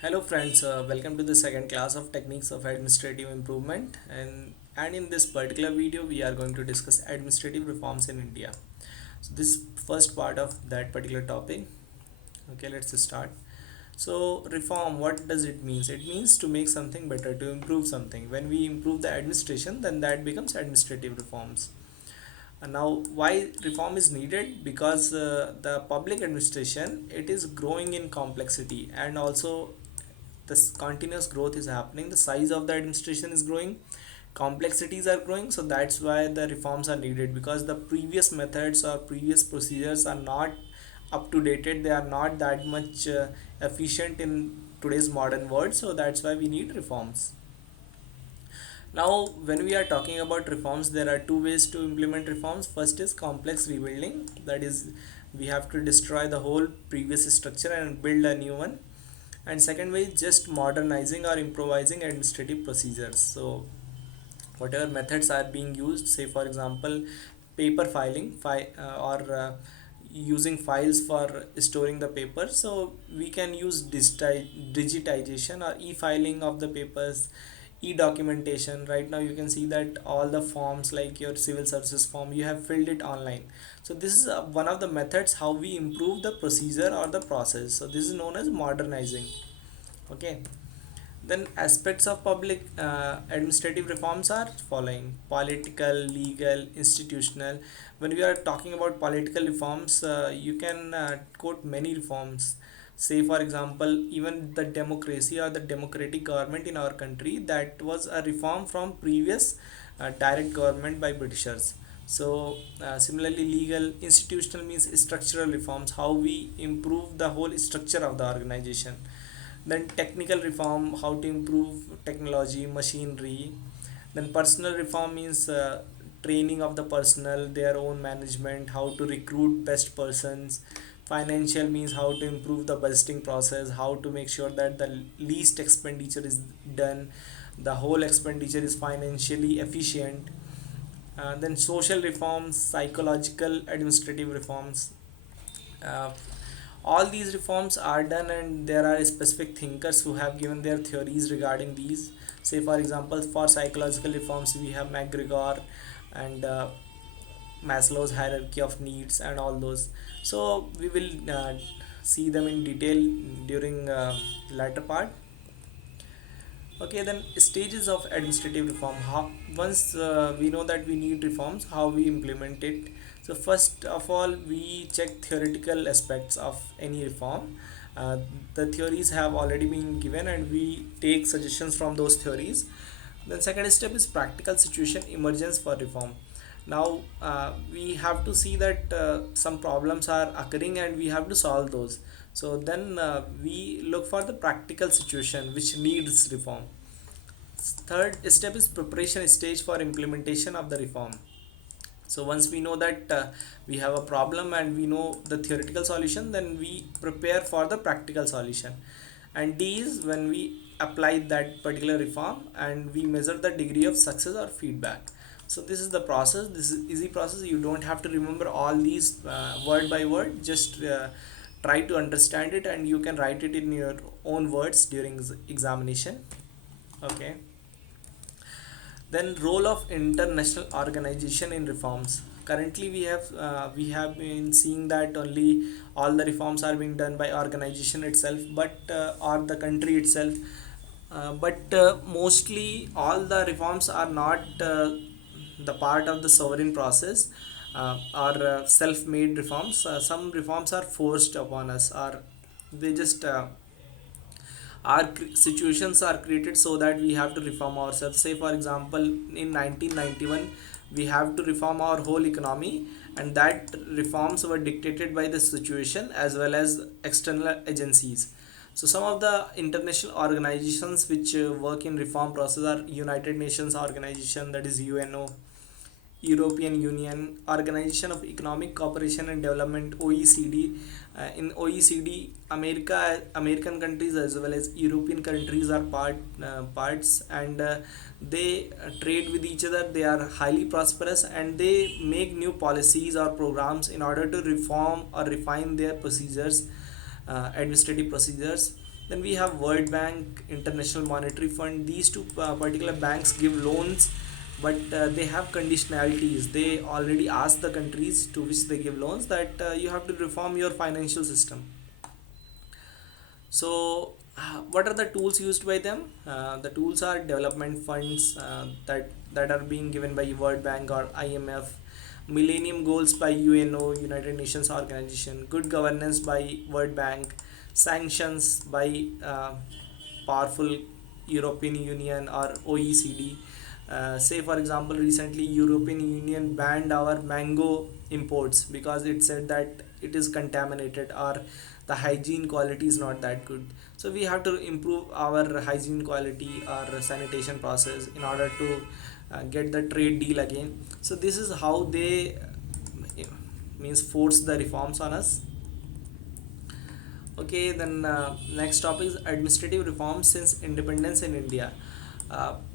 Hello friends, welcome to the second class of techniques of administrative improvement and in this particular video we are going to discuss administrative reforms in India. So this first part of that particular topic. Okay, let's start. So reform, what does it mean? It means to make something better, to improve something. When we improve the administration, then that becomes administrative reforms. And now why reform is needed? Because the public administration, it is growing in complexity, and also this continuous growth is happening. The size of the administration is growing, complexities are growing, so that's why the reforms are needed, because the previous methods or previous procedures are not up to dated, they are not that much efficient in today's modern world, so that's why we need reforms. Now when we are talking about reforms, there are two ways to implement reforms. First is complex rebuilding, that is we have to destroy the whole previous structure and build a new one. And second way is just modernizing or improvising administrative procedures. So whatever methods are being used, say for example paper filing or using files for storing the paper, so we can use digitization or e-filing of the papers, e-documentation. Right now you can see that all the forms like your civil services form, you have filled it online. So this is one of the methods how we improve the procedure or the process. So this is known as modernizing. Okay, then aspects of public administrative reforms are following: political, legal, institutional. When we are talking about political reforms, you can quote many reforms. Say for example, even the democracy or the democratic government in our country, that was a reform from previous direct government by Britishers. So similarly, legal, institutional means structural reforms, how we improve the whole structure of the organization. Then technical reform, how to improve technology, machinery. Then personal reform means training of the personnel, their own management, how to recruit best persons. Financial means how to improve the budgeting process, how to make sure that the least expenditure is done, the whole expenditure is financially efficient. Then social reforms, psychological administrative reforms. uh, all these reforms are done, and there are specific thinkers who have given their theories regarding these. Say for example, for psychological reforms we have McGregor and Maslow's hierarchy of needs and all those. So we will see them in detail during latter part. Okay, then stages of administrative reform. How, once we know that we need reforms, how we implement it. So first of all, we check theoretical aspects of any reform. Uh, the theories have already been given, and we take suggestions from those theories. Then second step is practical situation emergence for reform. Now we have to see that some problems are occurring and we have to solve those. So then we look for the practical situation which needs reform. Third step is preparation stage for implementation of the reform. So once we know that we have a problem and we know the theoretical solution, then we prepare for the practical solution. And D is when we apply that particular reform and we measure the degree of success or feedback. So this is the process. This is easy process. You don't have to remember all these word by word. Just try to understand it, and you can write it in your own words during examination. Okay. Then role of international organization in reforms. Currently we have been seeing that only all the reforms are being done by organization itself, but or the country itself. But mostly all the reforms are not the part of the sovereign process, or self-made reforms. Some reforms are forced upon us, or they just situations are created so that we have to reform ourselves. Say for example, in 1991 we have to reform our whole economy, and that reforms were dictated by the situation as well as external agencies. So some of the international organizations which work in reform process are United Nations organization, that is UNO, European Union, Organization of Economic Cooperation and Development, OECD. In OECD, American countries as well as European countries are parts, and they trade with each other. They are highly prosperous, and they make new policies or programs in order to reform or refine their procedures, administrative procedures. Then we have World Bank, International Monetary Fund. These two particular banks give loans, but they have conditionalities. They already ask the countries to which they give loans that you have to reform your financial system. So, what are the tools used by them? The tools are development funds that are being given by World Bank or IMF, Millennium Goals by UNO, United Nations Organization, good governance by World Bank, sanctions by powerful European Union or OECD. Say for example, recently European Union banned our mango imports because it said that it is contaminated or the hygiene quality is not that good. So we have to improve our hygiene quality or sanitation process in order to get the trade deal again. So this is how they means force the reforms on us. Okay, then next topic is administrative reforms since independence in India.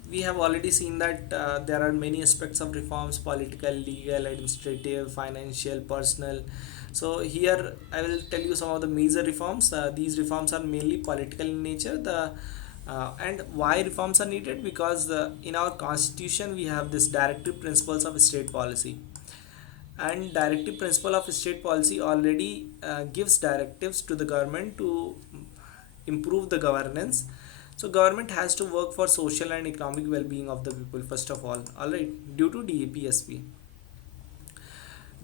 We have already seen that there are many aspects of reforms: political, legal, administrative, financial, personal. So here I will tell you some of the major reforms. These reforms are mainly political in nature. The and why reforms are needed? Because in our constitution we have this directive principles of state policy, and directive principle of state policy already gives directives to the government to improve the governance. So government has to work for social and economic well-being of the people first of all right, due to DAPSP.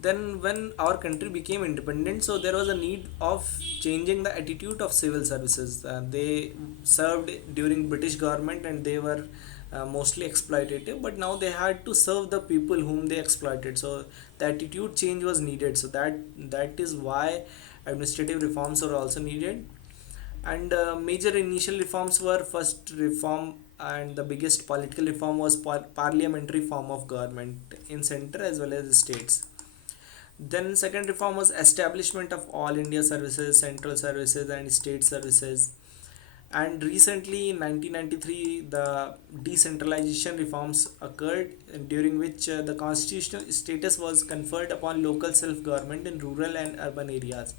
Then when our country became independent, so there was a need of changing the attitude of civil services. They served during British government and they were mostly exploitative, but now they had to serve the people whom they exploited. So the attitude change was needed. So that is why administrative reforms are also needed. And major initial reforms were: first reform and the biggest political reform was parliamentary form of government in center as well as states. Then second reform was establishment of all India services, central services and state services. And recently in 1993 the decentralization reforms occurred, during which the constitutional status was conferred upon local self government in rural and urban areas.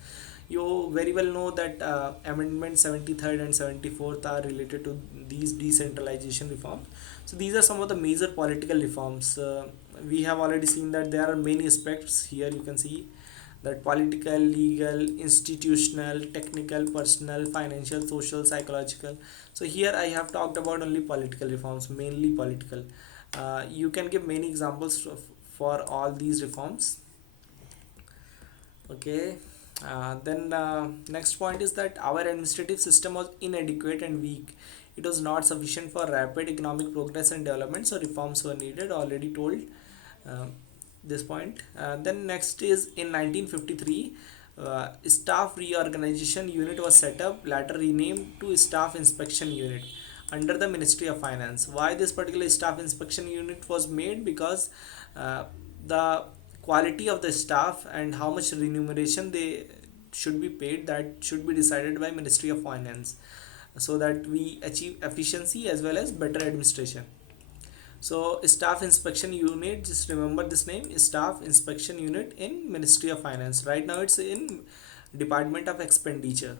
You very well know that amendment 73rd and 74th are related to these decentralization reforms. So these are some of the major political reforms. We have already seen that there are many aspects here. You can see that political, legal, institutional, technical, personal, financial, social, psychological. So here I have talked about only political reforms, mainly political. You can give many examples for all these reforms. Okay. Then next point is that our administrative system was inadequate and weak. It was not sufficient for rapid economic progress and development, so reforms were needed. Already told uh, this point. Then next is in 1953, staff reorganization unit was set up, later renamed to staff inspection unit under the Ministry of Finance. Why this particular staff inspection unit was made? Because the quality of the staff and how much remuneration they should be paid, that should be decided by Ministry of Finance, so that we achieve efficiency as well as better administration. So staff inspection unit, just remember this name, staff inspection unit in Ministry of Finance. Right now it's in Department of Expenditure.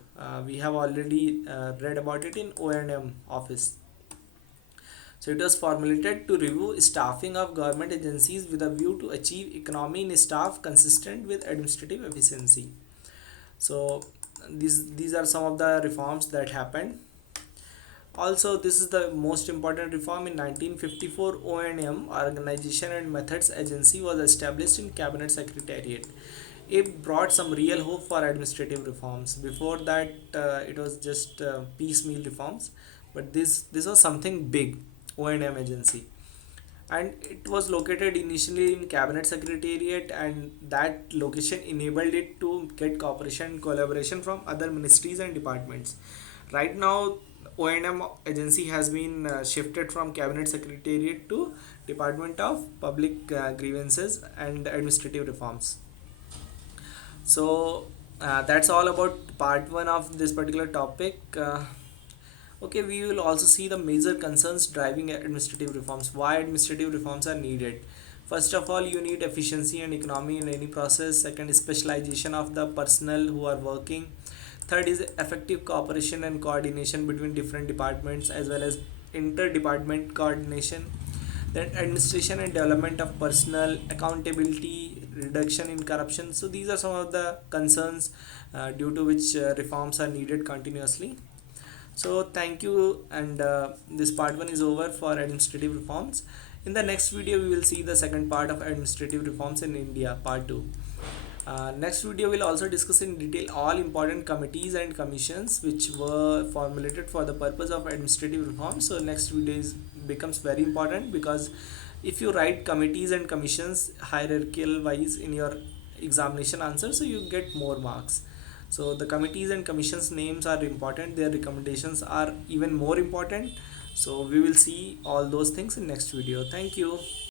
We have already read about it in O&M office. So it was formulated to review staffing of government agencies with a view to achieve economy in staff consistent with administrative efficiency. So these are some of the reforms that happened. Also, this is the most important reform. In 1954, O&M, Organization and Methods Agency, was established in Cabinet Secretariat. It brought some real hope for administrative reforms. Before that, it was just piecemeal reforms, but this was something big. O&M agency, and it was located initially in Cabinet Secretariat, and that location enabled it to get cooperation and collaboration from other ministries and departments. Right now O&M agency has been shifted from Cabinet Secretariat to Department of Public Grievances and Administrative Reforms. So that's all about part 1 of this particular topic. Okay, we will also see the major concerns driving administrative reforms. Why administrative reforms are needed? First of all, you need efficiency and economy in any process. Second, specialization of the personnel who are working. Third is effective cooperation and coordination between different departments as well as inter-department coordination. Then administration and development of personnel, accountability, reduction in corruption. So these are some of the concerns due to which reforms are needed continuously. So thank you, and this part 1 is over for administrative reforms. In the next video we will see the second part of administrative reforms in India, part 2. Next video will also discuss in detail all important committees and commissions which were formulated for the purpose of administrative reform. So next video becomes very important, because if you write committees and commissions hierarchical wise in your examination answer, so you get more marks. So the committees and commissions names are important, their recommendations are even more important. So we will see all those things in next video. Thank you.